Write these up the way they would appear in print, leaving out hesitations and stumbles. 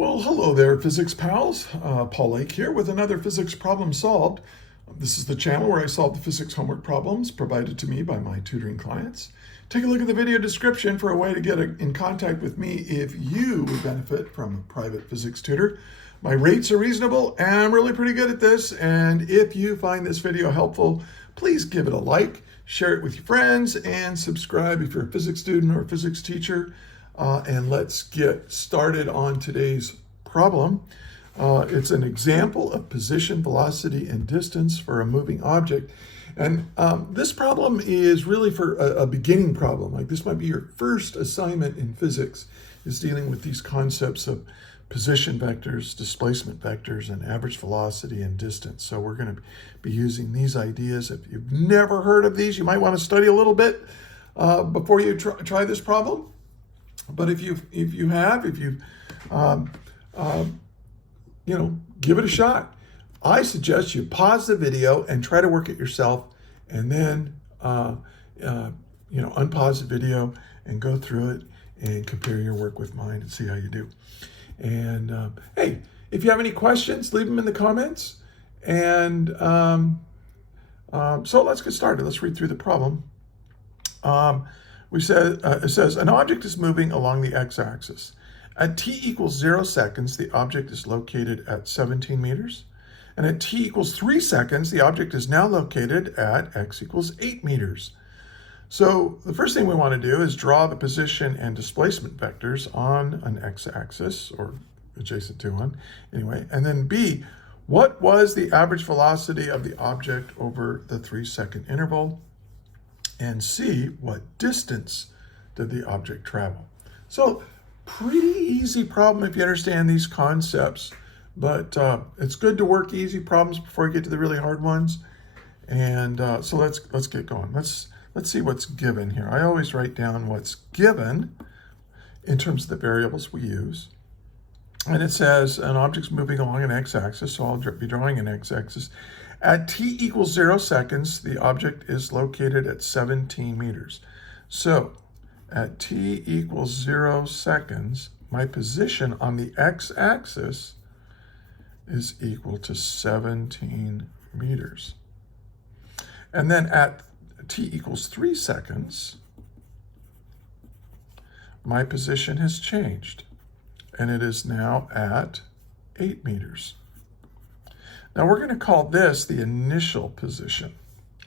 Well, hello there, physics pals. Paul Lake here with another physics problem solved. This is the channel where I solve the physics homework problems provided to me by my tutoring clients. Take a look at the video description for a way to get in contact with me if you would benefit from a private physics tutor. My rates are reasonable and I'm really pretty good at this. And if you find this video helpful, please give it a like, share it with your friends, and subscribe if you're a physics student or a physics teacher. And let's get started on today's problem. It's an example of position, velocity, and distance for a moving object. And this problem is really for a beginning problem. Like this might be your first assignment in physics, is dealing with these concepts of position vectors, displacement vectors, and average velocity and distance. So we're going to be using these ideas. If you've never heard of these, you might want to study a little bit before you try this problem. But if you give it a shot. I suggest you pause the video and try to work it yourself, and then unpause the video and go through it and compare your work with mine and see how you do. And hey, if you have any questions, leave them in the comments. And so let's get started. Let's read through the problem. It says an object is moving along the x-axis. At t equals 0 seconds, the object is located at 17 meters. And at t equals 3 seconds, the object is now located at x equals 8 meters. So the first thing we want to do is draw the position and displacement vectors on an x-axis, or adjacent to one, anyway. And then B, what was the average velocity of the object over the 3-second interval? And C, what distance did the object travel? So pretty easy problem if you understand these concepts, but it's good to work easy problems before you get to the really hard ones. And so let's get going. Let's see what's given here. I always write down what's given in terms of the variables we use. And it says an object's moving along an x-axis, so I'll be drawing an x-axis. At t equals 0 seconds, the object is located at 17 meters. So at t equals 0 seconds, my position on the x-axis is equal to 17 meters. And then at t equals 3 seconds, my position has changed, and it is now at 8 meters. Now we're going to call this the initial position.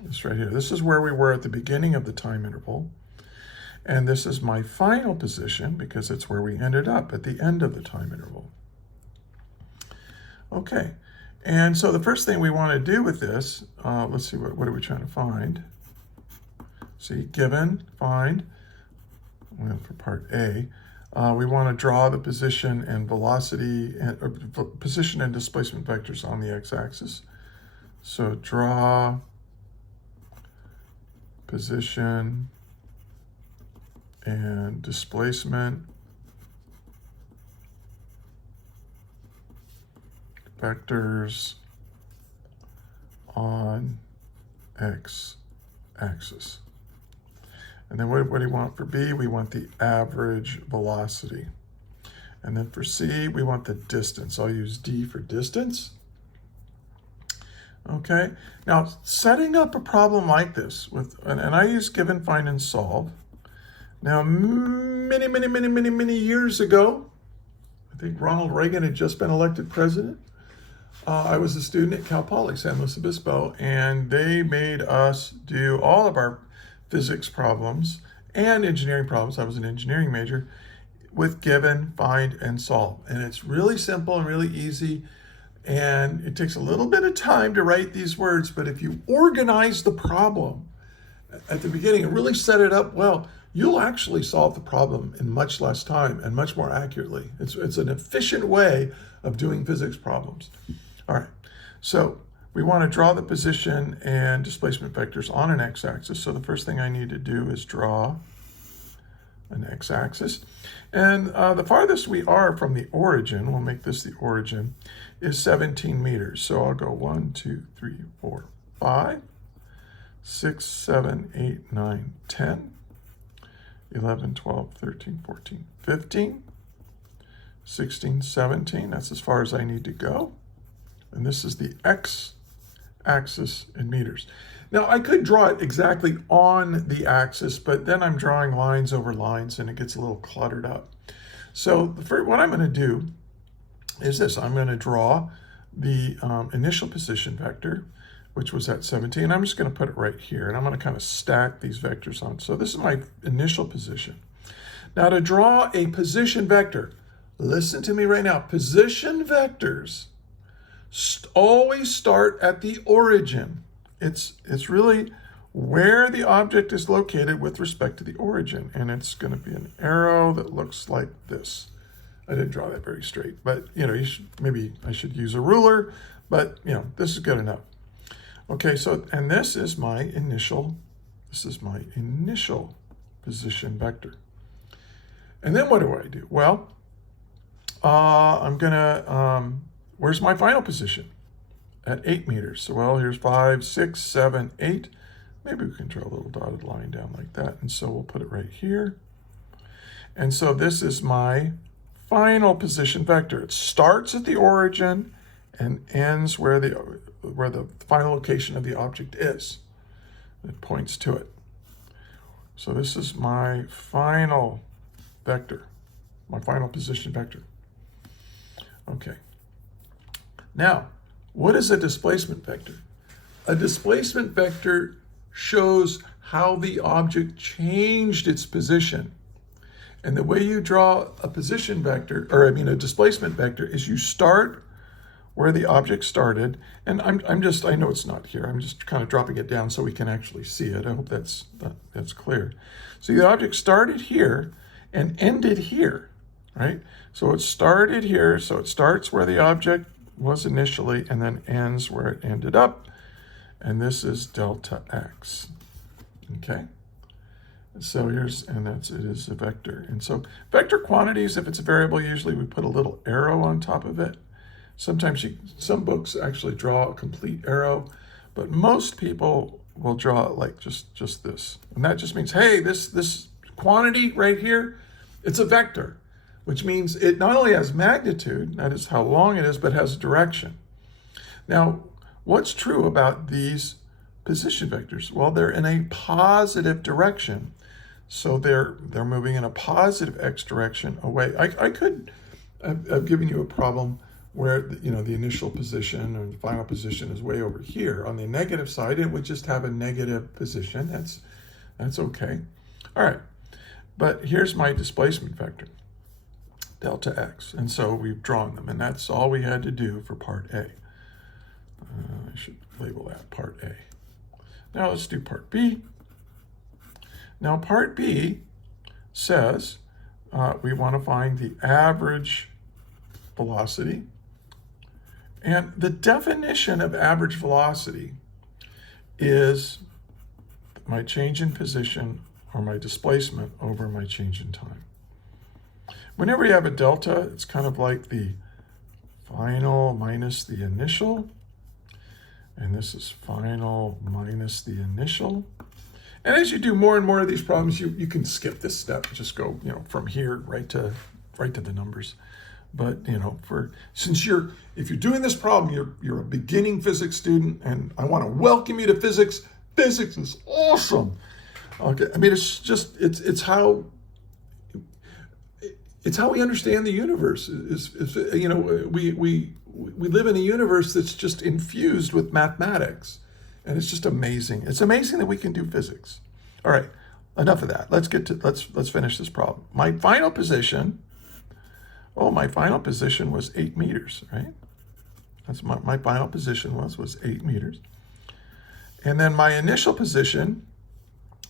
This right here. This is where we were at the beginning of the time interval. And this is my final position because it's where we ended up at the end of the time interval. Okay, and so the first thing we want to do with this, let's see, what are we trying to find? See, given, find, well, for part A, we want to draw the position and velocity and position and displacement vectors on the x-axis. So draw position and displacement vectors on x-axis. And then what do you want for B? We want the average velocity. And then for C, we want the distance. I'll use D for distance. Okay, now setting up a problem like this, and I use given, find, and solve. Now, many years ago, I think Ronald Reagan had just been elected president. I was a student at Cal Poly, San Luis Obispo, and they made us do all of our physics problems and engineering problems. I was an engineering major with given, find, and solve. And it's really simple and really easy. And it takes a little bit of time to write these words, but if you organize the problem at the beginning and really set it up well, you'll actually solve the problem in much less time and much more accurately. It's an efficient way of doing physics problems. All right, so we want to draw the position and displacement vectors on an x-axis. So the first thing I need to do is draw an x-axis. And the farthest we are from the origin, we'll make this the origin, is 17 meters. So I'll go 1, 2, 3, 4, 5, 6, 7, 8, 9, 10, 11, 12, 13, 14, 15, 16, 17. That's as far as I need to go. And this is the x-axis in meters. Now, I could draw it exactly on the axis, but then I'm drawing lines over lines, and it gets a little cluttered up. So what I'm going to do is this. I'm going to draw the initial position vector, which was at 17. I'm just going to put it right here, and I'm going to kind of stack these vectors on. So this is my initial position. Now, to draw a position vector, listen to me right now. Position vectors always start at the origin. It's really where the object is located with respect to the origin, and it's going to be an arrow that looks like this. I didn't draw that very straight, but maybe I should use a ruler, but this is good enough. Okay, so and this is my initial position vector. And then what do I do? Well, I'm gonna where's my final position? At 8 meters. So, well, here's 5, 6, 7, 8. Maybe we can draw a little dotted line down like that. And so we'll put it right here. And so this is my final position vector. It starts at the origin and ends where the final location of the object is. It points to it. So this is my final vector, my final position vector. Okay. Now, what is a displacement vector? A displacement vector shows how the object changed its position. And the way you draw a position vector, a displacement vector, is you start where the object started. And I know it's not here. I'm just kind of dropping it down so we can actually see it. I hope that's clear. So the object started here and ended here, right? So it started here. So it starts where the object was initially and then ends where it ended up. And this is delta x. Okay? So it is a vector. And so vector quantities, if it's a variable, usually we put a little arrow on top of it. Sometimes some books actually draw a complete arrow, but most people will draw it like just this. And that just means, hey, this quantity right here, it's a vector, which means it not only has magnitude, that is how long it is, but has direction. Now, what's true about these position vectors? Well, they're in a positive direction. So they're moving in a positive x direction away. I could have given you a problem where the initial position or the final position is way over here. On the negative side, it would just have a negative position. That's okay. All right, but here's my displacement vector, delta x. And so we've drawn them, and that's all we had to do for part A. I should label that part A. Now let's do part B. Now part B says we want to find the average velocity. And the definition of average velocity is my change in position or my displacement over my change in time. Whenever you have a delta, it's kind of like the final minus the initial. And this is final minus the initial. And as you do more and more of these problems, you can skip this step. Just go, from here right to the numbers. But if you're doing this problem, you're a beginning physics student, and I want to welcome you to physics. Physics is awesome. Okay, I mean it's how we understand the universe. We live in a universe that's just infused with mathematics, and it's just amazing. It's amazing that we can do physics. All right, enough of that. Let's finish this problem. My final position was 8 meters, right? That's my final position was 8 meters. And then my initial position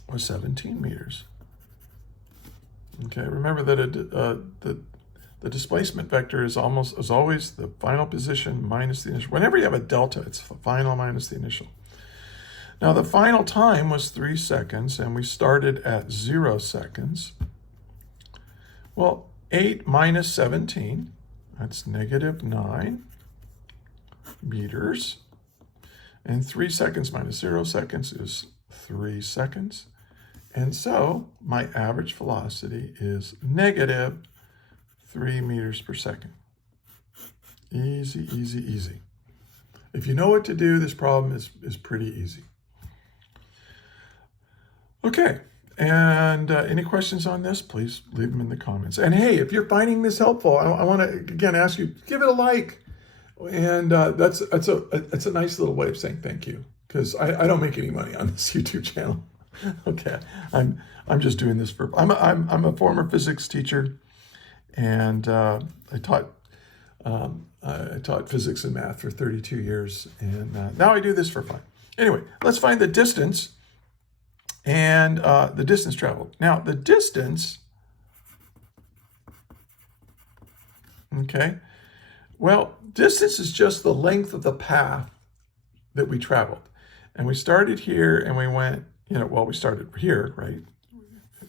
was 17 meters. Okay, remember that the displacement vector is always the final position minus the initial. Whenever you have a delta, it's final minus the initial. Now the final time was 3 seconds, and we started at 0 seconds. Well, 8 minus 17, that's -9 meters. And 3 seconds minus 0 seconds is 3 seconds. And so my average velocity is 3 meters per second. Easy, easy, easy. If you know what to do, this problem is pretty easy. Okay, and any questions on this, please leave them in the comments. And hey, if you're finding this helpful, I want to, again, ask you, give it a like. And that's a nice little way of saying thank you, because I don't make any money on this YouTube channel. Okay, I'm just doing this for, I'm a former physics teacher, and I taught physics and math for 32 years, and now I do this for fun. Anyway, let's find the distance and the distance traveled. Now, the distance, okay, well, distance is just the length of the path that we traveled. And we started here and we went, well, we started here, right?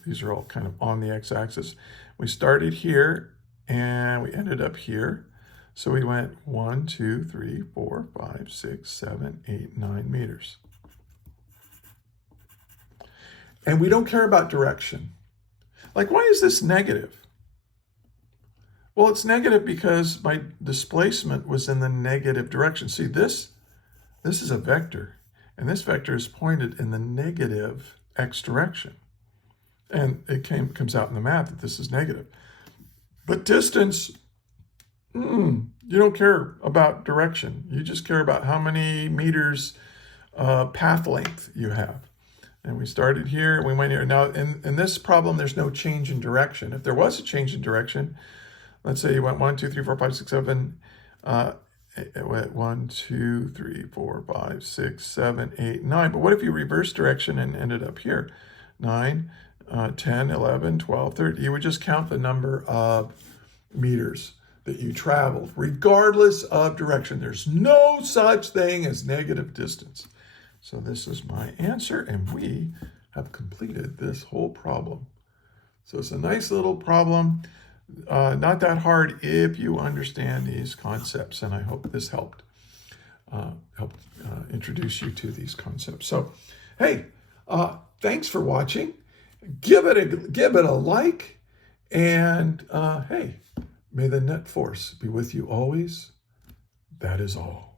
These are all kind of on the x-axis. We started here and we ended up here. So we went 1, 2, 3, 4, 5, 6, 7, 8, 9 meters. And we don't care about direction. Like, why is this negative? Well, it's negative because my displacement was in the negative direction. See, this is a vector, and this vector is pointed in the negative x direction. And it comes out in the math that this is negative. But distance, you don't care about direction. You just care about how many meters path length you have. And we started here, we went here. Now, in this problem, there's no change in direction. If there was a change in direction, let's say you went 1, 2, 3, 4, 5, 6, 7, it went 1, 2, 3, 4, 5, 6, 7, 8, 9. But what if you reverse direction and ended up here? 9, 10, 11, 12, 13. You would just count the number of meters that you traveled, regardless of direction. There's no such thing as negative distance. So this is my answer, and we have completed this whole problem. So it's a nice little problem, not that hard if you understand these concepts, and I hope this helped introduce you to these concepts. So, hey, thanks for watching. Give it a like, and hey, may the net force be with you always. That is all.